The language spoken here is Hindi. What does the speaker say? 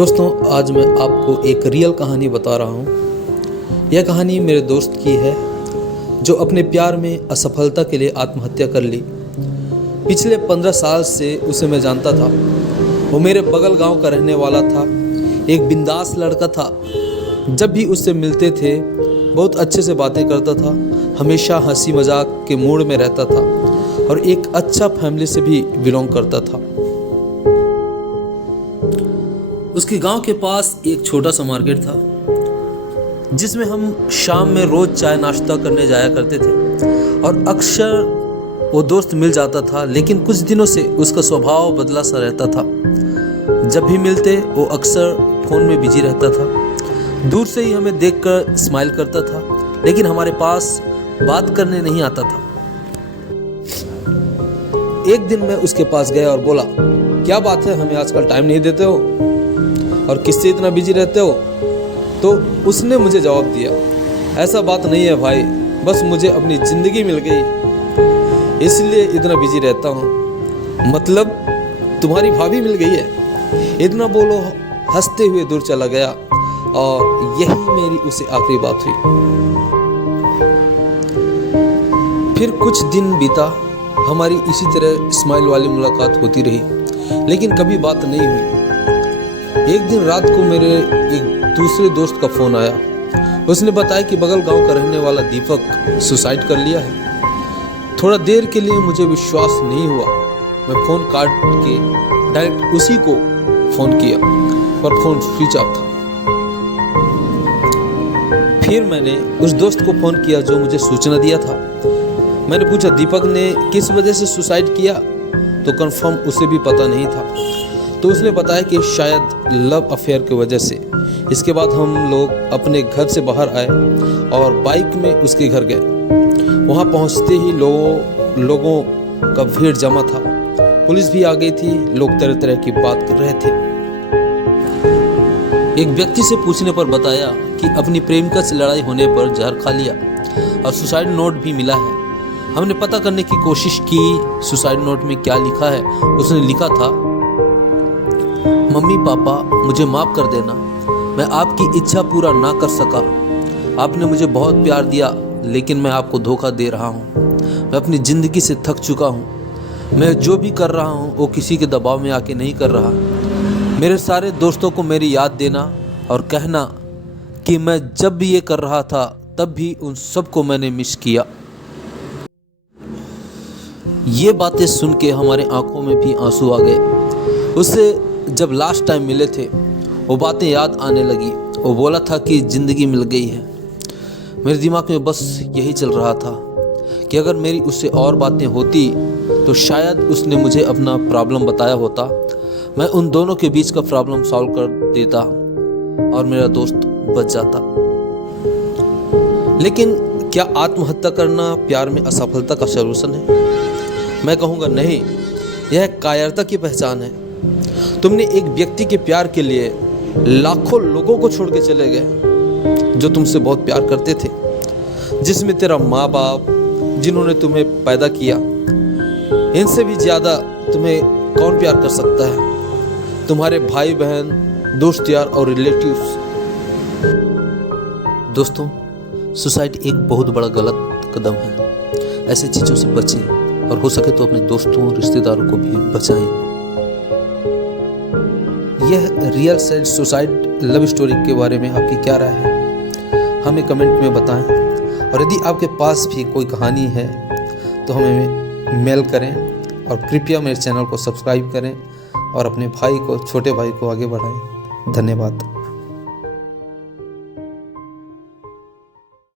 दोस्तों, आज मैं आपको एक रियल कहानी बता रहा हूँ। यह कहानी मेरे दोस्त की है जो अपने प्यार में असफलता के लिए आत्महत्या कर ली। पिछले 15 साल से उसे मैं जानता था। वो मेरे बगल गांव का रहने वाला था। एक बिंदास लड़का था। जब भी उससे मिलते थे बहुत अच्छे से बातें करता था, हमेशा हंसी मजाक के मूड में रहता था और एक अच्छा फैमिली से भी बिलोंग करता था। उसके गांव के पास एक छोटा सा मार्केट था जिसमें हम शाम में रोज चाय नाश्ता करने जाया करते थे और अक्सर वो दोस्त मिल जाता था, लेकिन कुछ दिनों से उसका स्वभाव बदला सा रहता था। जब भी मिलते वो अक्सर फ़ोन में बिजी रहता था। दूर से ही हमें देखकर स्माइल करता था, लेकिन हमारे पास बात करने नहीं आता था। एक दिन मैं उसके पास गया और बोला, क्या बात है, हमें आजकल टाइम नहीं देते हो और किससे इतना बिजी रहते हो? तो उसने मुझे जवाब दिया, ऐसा बात नहीं है भाई, बस मुझे अपनी ज़िंदगी मिल गई इसलिए इतना बिजी रहता हूँ। मतलब तुम्हारी भाभी मिल गई है? इतना बोलो हंसते हुए दूर चला गया और यही मेरी उसे आखिरी बात हुई। फिर कुछ दिन बीता, हमारी इसी तरह स्माइल वाली मुलाकात होती रही, लेकिन कभी बात नहीं हुई। एक दिन रात को मेरे एक दूसरे दोस्त का फ़ोन आया। उसने बताया कि बगल गांव का रहने वाला दीपक सुसाइड कर लिया है। थोड़ा देर के लिए मुझे विश्वास नहीं हुआ। मैं फ़ोन काट के डायरेक्ट उसी को फ़ोन किया, पर फ़ोन स्विच ऑफ था। फिर मैंने उस दोस्त को फ़ोन किया जो मुझे सूचना दिया था। मैंने पूछा, दीपक ने किस वजह से सुसाइड किया? तो कंफर्म उसे भी पता नहीं था। तो उसने बताया कि शायद लव अफेयर की वजह से। इसके बाद हम लोग अपने घर से बाहर आए और बाइक में उसके घर गए। वहाँ पहुँचते ही लोगों का भीड़ जमा था। पुलिस भी आ गई थी। लोग तरह तरह की बात कर रहे थे। एक व्यक्ति से पूछने पर बताया कि अपनी प्रेमिका से लड़ाई होने पर जहर खा लिया और सुसाइड नोट भी मिला है। हमने पता करने की कोशिश की सुसाइड नोट में क्या लिखा है। उसने लिखा था, मम्मी पापा मुझे माफ़ कर देना, मैं आपकी इच्छा पूरा ना कर सका। आपने मुझे बहुत प्यार दिया, लेकिन मैं आपको धोखा दे रहा हूँ। मैं अपनी ज़िंदगी से थक चुका हूँ। मैं जो भी कर रहा हूँ वो किसी के दबाव में आके नहीं कर रहा। मेरे सारे दोस्तों को मेरी याद देना और कहना कि मैं जब भी ये कर रहा था तब भी उन सबको मैंने मिस किया। ये बातें सुन के हमारे आंखों में भी आंसू आ गए। उससे जब लास्ट टाइम मिले थे वो बातें याद आने लगी। वो बोला था कि ज़िंदगी मिल गई है। मेरे दिमाग में बस यही चल रहा था कि अगर मेरी उससे और बातें होती तो शायद उसने मुझे अपना प्रॉब्लम बताया होता। मैं उन दोनों के बीच का प्रॉब्लम सॉल्व कर देता और मेरा दोस्त बच जाता। लेकिन क्या आत्महत्या करना प्यार में असफलता का सलूशन है? मैं कहूँगा नहीं, यह कायरता की पहचान है। तुमने एक व्यक्ति के प्यार के लिए लाखों लोगों को छोड़ के चले गए जो तुमसे बहुत प्यार करते थे, जिसमें तेरा माँ बाप जिन्होंने तुम्हें पैदा किया, इनसे भी ज़्यादा तुम्हें कौन प्यार कर सकता है? तुम्हारे भाई बहन, दोस्त यार और रिलेटिव्स। दोस्तों, सुसाइड एक बहुत बड़ा गलत कदम है। ऐसे चीज़ों से बचें और हो सके तो अपने दोस्तों रिश्तेदारों को भी बचाएं। यह real sad suicide love story के बारे में आपकी क्या राय है? हमें कमेंट में बताएं। और यदि आपके पास भी कोई कहानी है तो हमें मेल करें और कृपया मेरे चैनल को सब्सक्राइब करें और अपने भाई को, छोटे भाई को आगे बढ़ाएं। धन्यवाद।